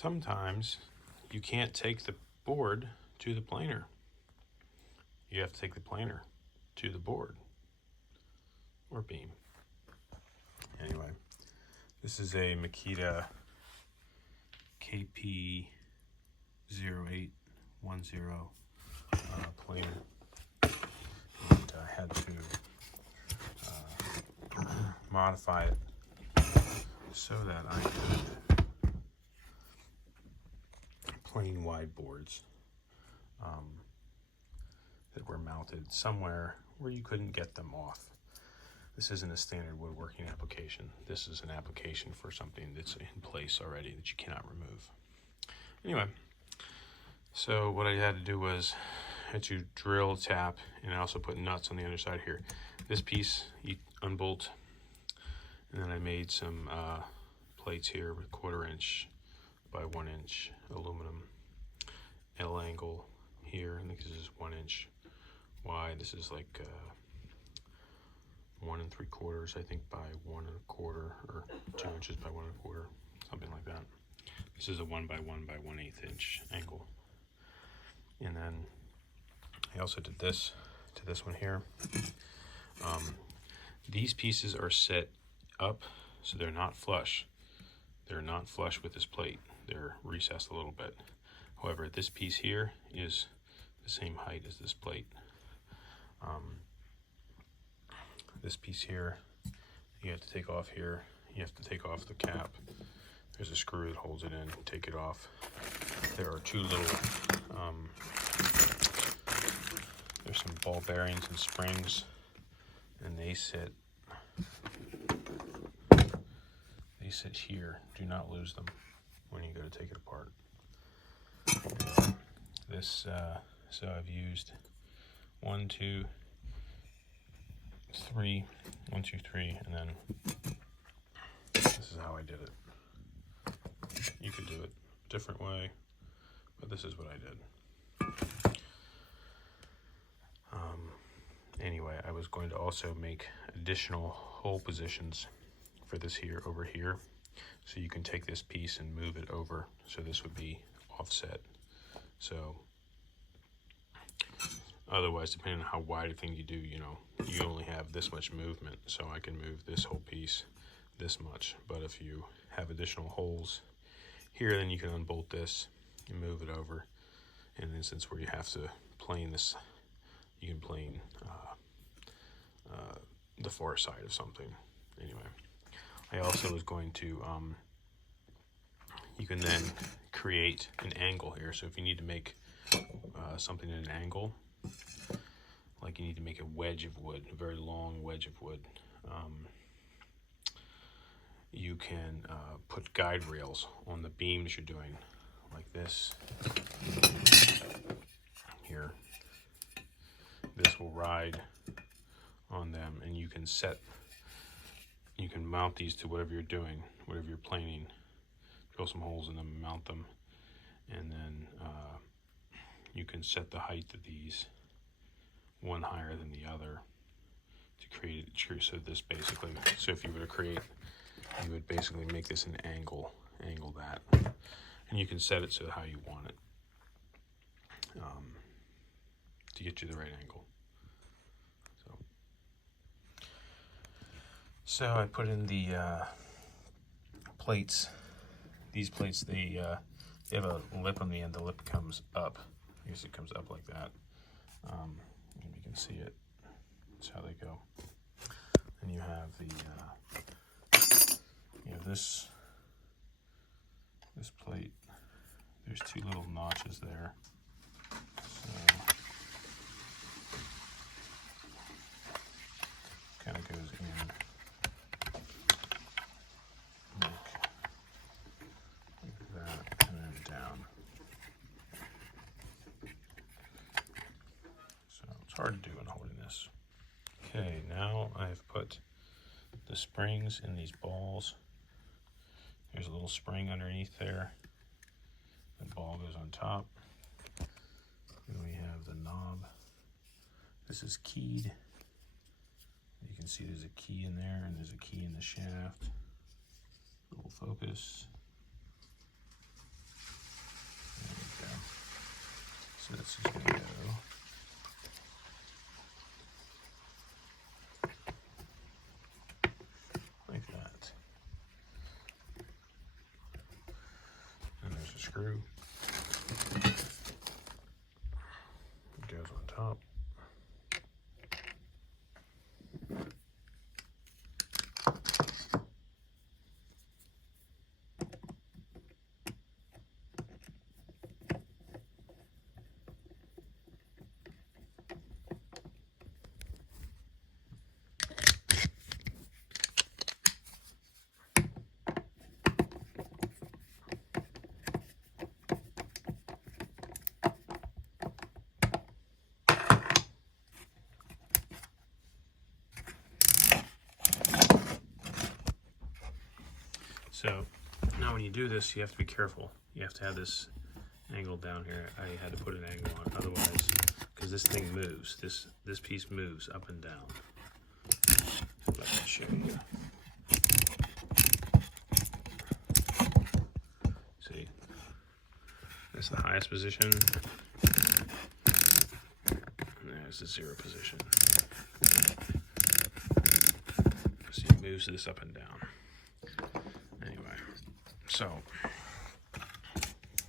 sometimes you can't take the board to the planer. You have to take the planer to the board or beam. Anyway, this is a Makita KP0810 planer, and I had to modify it so that I could plane wide boards that were mounted somewhere where you couldn't get them off. This isn't a standard woodworking application. This is an application for something that's in place already that you cannot remove. Anyway, so what I had to do was I had to drill, tap, and I also put nuts on the underside here. This piece you unbolt, and then I made some plates here with 1/4 inch by 1 inch aluminum L angle here. I think this is 1 inch wide. This is like 1 3/4, I think, by 1 1/4, or 2 inches by 1 1/4, something like that. This is a 1 by 1 by 1/8 inch angle. And then I also did this to this one here. These pieces are set up so they're not flush. They're not flush with this plate. They're recessed a little bit. However, this piece here is the same height as this plate. This piece here, you have to take off here. You have to take off the cap. There's a screw that holds it in. Take it off. There are two little, there's some ball bearings and springs, and they sit here. Do not lose them when you go to take it apart. This, so I've used 1 2 3, 1 2 3, and then this is how I did it. You could do it a different way, but this is what I did. Anyway, I was going to also make additional hole positions for this here over here, so you can take this piece and move it over, so this would be offset. So otherwise, depending on how wide a thing you do, you know, you only have this much movement, so I can move this whole piece this much. But if you have additional holes here, then you can unbolt this and move it over. In an instance where you have to plane this, you can plane the far side of something. Anyway, I also was going to, you can then create an angle here. So if you need to make something at an angle, like you need to make a wedge of wood, a very long wedge of wood, you can put guide rails on the beams you're doing, like this here. This will ride on them, and you can mount these to whatever you're doing, whatever you're planing. Drill some holes in them and mount them, and then you can set the height of these one higher than the other to create it true. So this basically, so if you were to create, you would basically make this an angle that, and you can set it so how you want it to get you the right angle. So I put in the plates. These plates, they have a lip on the end. The lip comes up. I guess it comes up like that. If you can see it, that's how they go. And you have the you have this plate. There's two little notches there. So kind of goes in. Hard to do when holding this. Okay, now I've put the springs in these balls. There's a little spring underneath there. The ball goes on top. Then we have the knob. This is keyed. You can see there's a key in there, and there's a key in the shaft. Little focus. So this is going to go like that. And there's a screw. It goes on top. So now when you do this, you have to be careful. You have to have this angle down here. I had to put an angle on, otherwise, because this thing moves. This piece moves up and down. Let me show you. See, that's the highest position. And there's the 0 position. See, it moves this up and down. So, let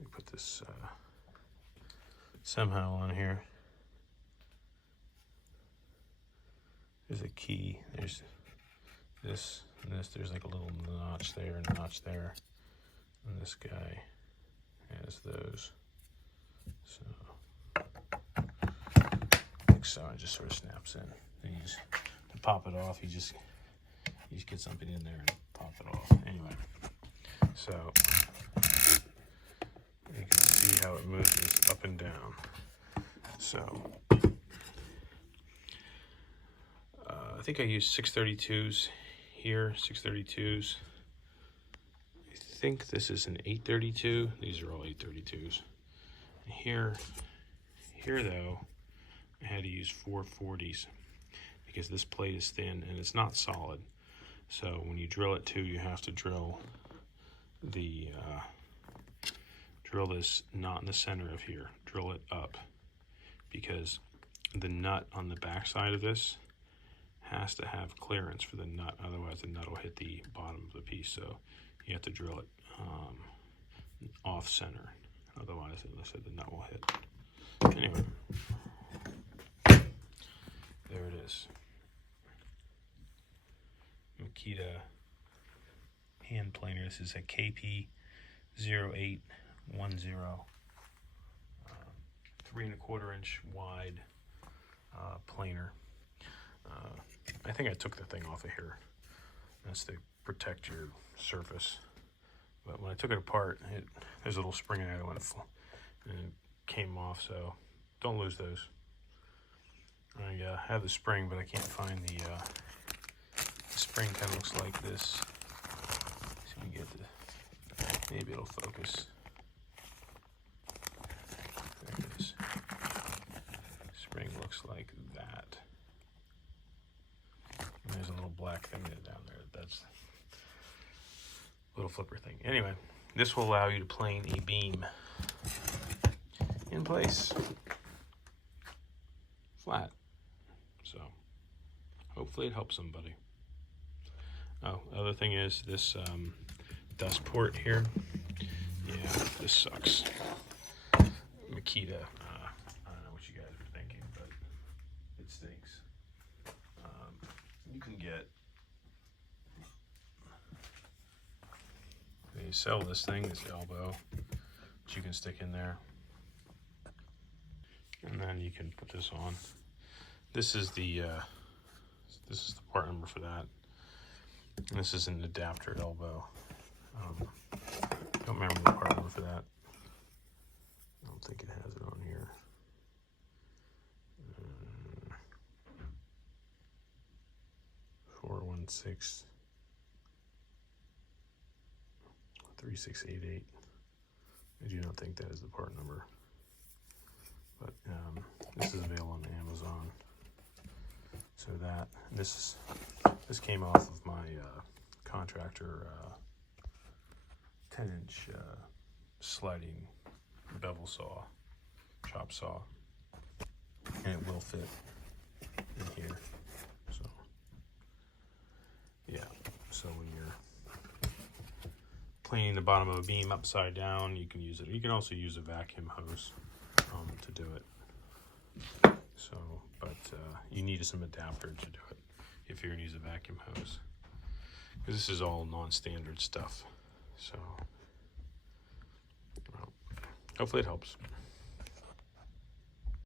me put this somehow on here. There's a key. There's this and this. There's like a little notch there and a notch there. And this guy has those. So, like so, it just sort of snaps in. And you just, to pop it off, you just get something in there and pop it off. Anyway, so you can see how it moves this up and down. So I think I used 632s here, 632s. I think this is an 832. These are all 832s. Here though, I had to use 440s because this plate is thin and it's not solid. So when you drill it too, you have to drill the drill this not in the center of here. Drill it up, because the nut on the back side of this has to have clearance for the nut. Otherwise, the nut will hit the bottom of the piece. So you have to drill it off center. Otherwise, as I said, the nut will hit. Anyway, there it is. Makita hand planer. This is a KP0810, 3¼ inch wide planer. I think I took the thing off of here. That's to protect your surface. But when I took it apart, there's a little spring in there that went and it came off. So don't lose those. I have the spring, but I can't find the spring. Kind of looks like this. See if we get the, maybe it'll focus. There it is. Spring looks like that. And there's a little black thing down there. That's a little flipper thing. Anyway, this will allow you to plane a beam in place, flat. So hopefully it helps somebody. Oh, other thing is this dust port here. Yeah, this sucks. Makita. I don't know what you guys are thinking, but it stinks. You can get. They sell this thing, this elbow, that you can stick in there, and then you can put this on. This is the part number for that. And this is an adapter elbow. Don't remember the part number for that. I don't think it has it on here. 416 3688. I do not think that is the part number. But this is available on Amazon. So this came off of my contractor 10-inch sliding bevel saw, chop saw, and it will fit in here. So yeah, so when you're cleaning the bottom of a beam upside down, you can use it. You can also use a vacuum hose to do it. So, but you need some adapter to do it if you're gonna use a vacuum hose, because this is all non-standard stuff. So, well, hopefully it helps.